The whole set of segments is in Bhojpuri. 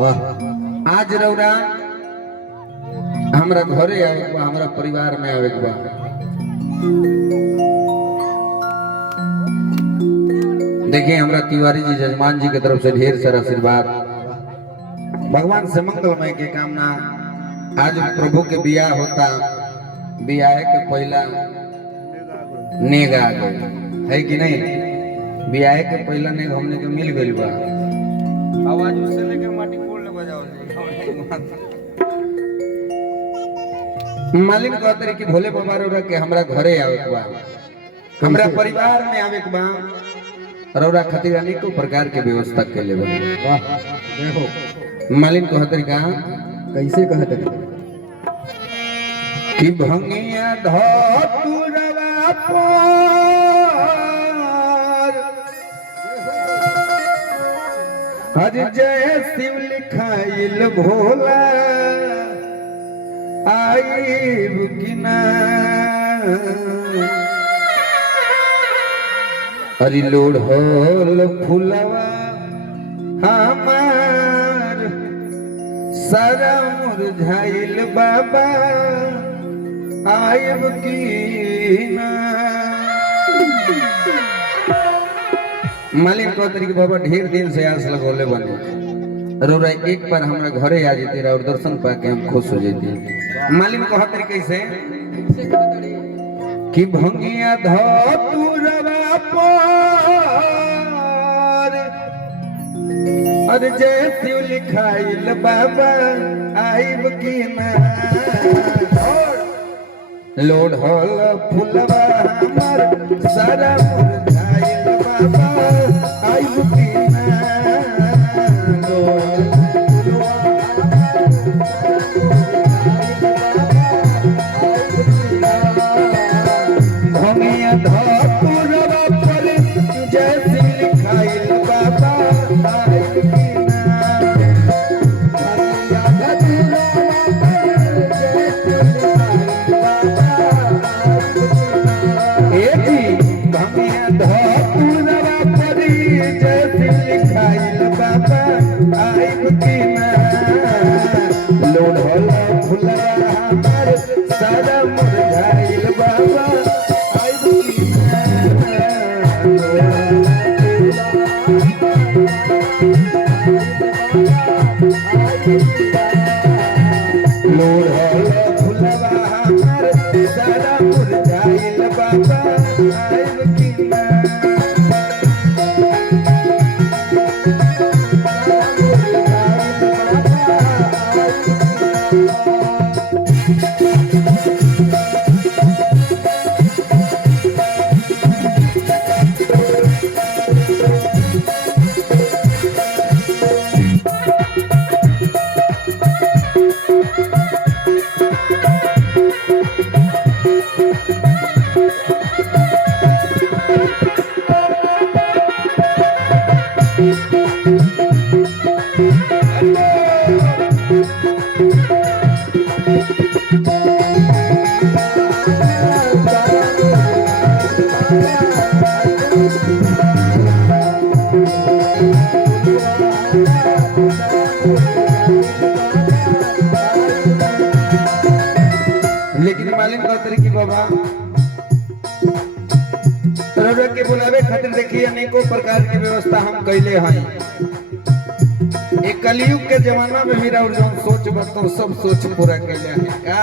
वाह। आज रौरा हमरा घरे आवे के बा, हमरा परिवार में आवे के बा। देखिए हमरा तिवारी जी जजमान जी की तरफ से ढेर सारा आशीर्वाद, भगवान से मंगलमय के कामना। आज प्रभु के बियाह होता, बियाह के पहला नेग आ गई है कि नहीं? बियाह के पहला नेग हमने के मिल गई बा। आवाज उससे लेके माटी फोड़ ले बजाओ मालिक कहते कि भोले बाबा रौरा के हमरा घरे आवे के बा, हमरा परिवार में आवे के बा। रौरा खातिर अनेकों प्रकार के व्यवस्था के ले बा। वाह देखो मालिक कहते का कैसे कहते कि भंगिया धतुरवा पर हर जय शिव लिखाइल भोला आईब किना। हरि लोढ़ल फुलवा हमार सारा मुरझाइल बाबा आयब कीना। मालिक को तरीके बाबा ढेर दिन से आस लगोले बने, रौरा एक बार हमरा घरे आ जेती और दर्शन पाके हम खुश हो जेती। मालिक को तरीके से कि भंगिया धतुरवा पर अरे जय शिव लिखाइल बाबा आइब की ना। लोढ़ल फुलवा हमर सारा मुरझाइल बाबा आइब की ना। भंगिया धतुरवा पर जय शिव लिखाइल बाबा आइब की ना। भंगिया धतुरवा पर जय शिव लिखाइल बाबा आइब की ना। लोढ़ल फुलवा हमर सारा मुरझाइल बाबा आइब की ना। लोढ़ल फुलवा हमर सारा मुरझाइल बाबा आइब की ना। लेकिन मालिक कहते कि बाबा रौरा के बुलावे खातिर देखिए अनेकों प्रकार की व्यवस्था हम कैले हैं। एक कलयुग के जमाना में भी रौर जौन सोच बतो सब सोच पूरा कैले हैं का।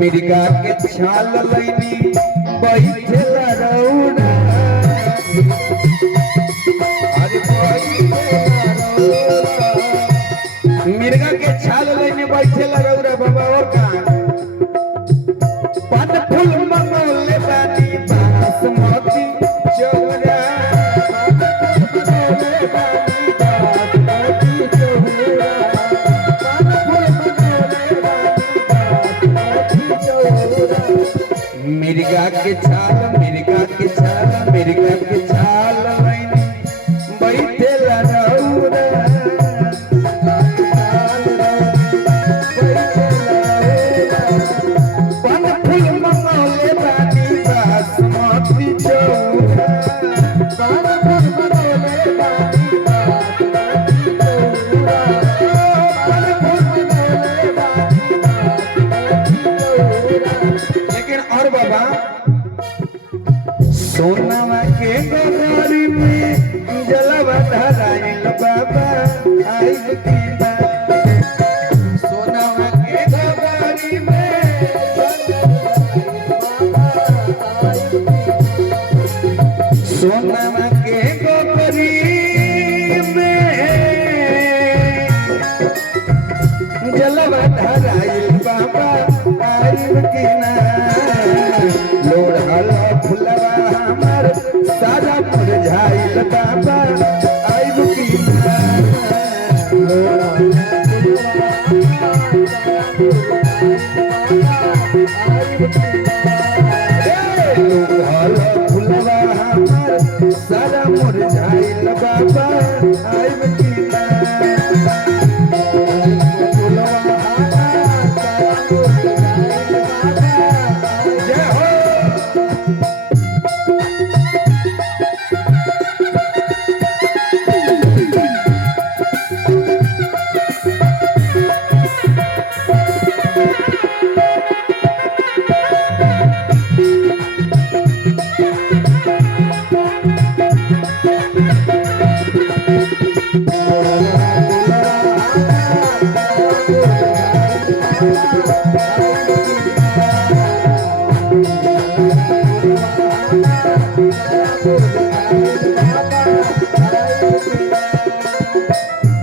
मिर्गा के छाल लैनी बैठेला रौरा, अरे बैठेला रौरा। मिर्गा के छाल लैनी बैठेला रौरा बाबा और का पन फूल मंगोले बानी बासमती चौरा। मिर्गा के छाल मिर्गा के छाल मिर्गा के छाल लैनी बैठेला रौरा।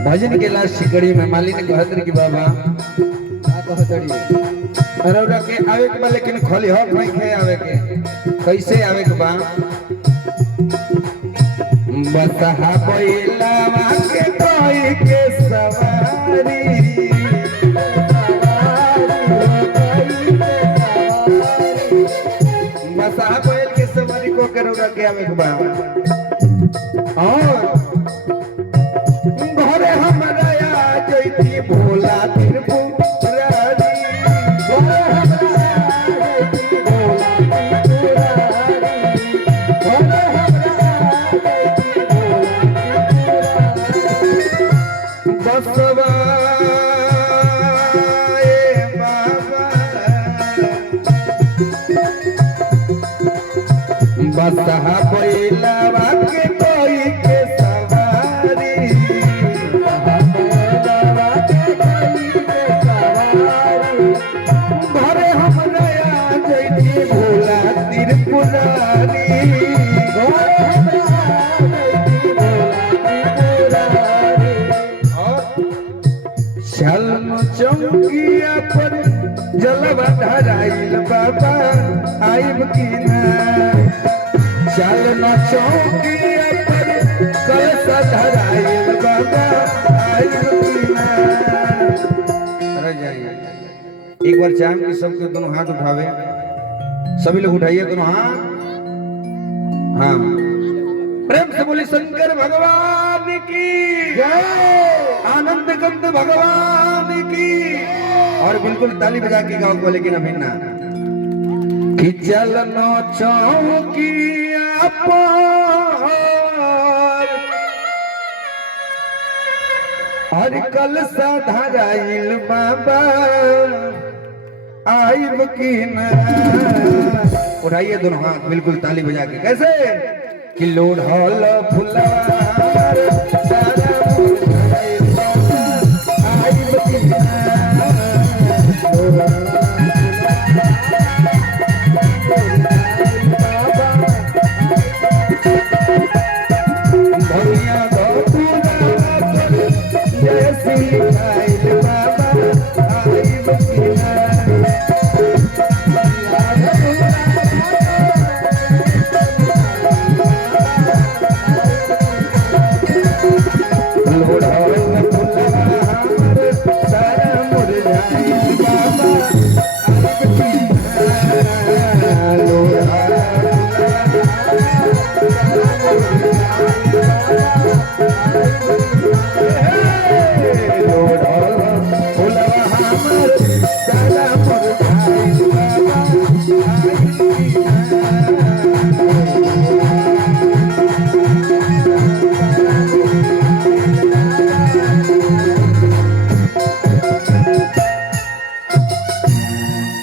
भजन के लास्ट सिकड़ी में मालिनी कहत रही कि बाबा का कहतड़ी अरौरा के आवे के बा लेकिन खाली हक नहीं खे आवे के कैसे आवे के बा बसहा बैलावा के कोई के सवारी बसहा बैल के सवारी को करौरा के आवे के बा और घरे हमरा आ जइती भोला त्रिपुरारी घरे हमरा आ जइती भोला त्रिपुरारी घरे हमरा आ जइती भोला त्रिपुरारी बसवा ए बाबा बसहा बैलावा के कोई के सवारी घरे हम नया जैती भोला त्रिपुरारी चल चौकिया पर जलवा धराइल बाबा आइब की ना चल चौकिया पर कलसा धराइल बाबा आइब की ना अरे जाइए एक बार चाहे कि सबके दोनों हाथ उठावे सभी लोग उठाइए दोनों हाथ हाँ प्रेम से बोली शंकर भगवान की जय आनंद कंद भगवान की और बिल्कुल ताली बजा के गाओ को लेकिन अभी ना कि चलनो चौकिया पर हर कल धराइल बाबा आइब की ना उठाइए दोनों हाथ बिल्कुल ताली बजा के कैसे कि लोड हॉल फुलवार सारा मुरझाइल बाबा आइब की ना भैया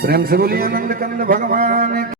प्रेम से बोलिए आनंद कंद भगवान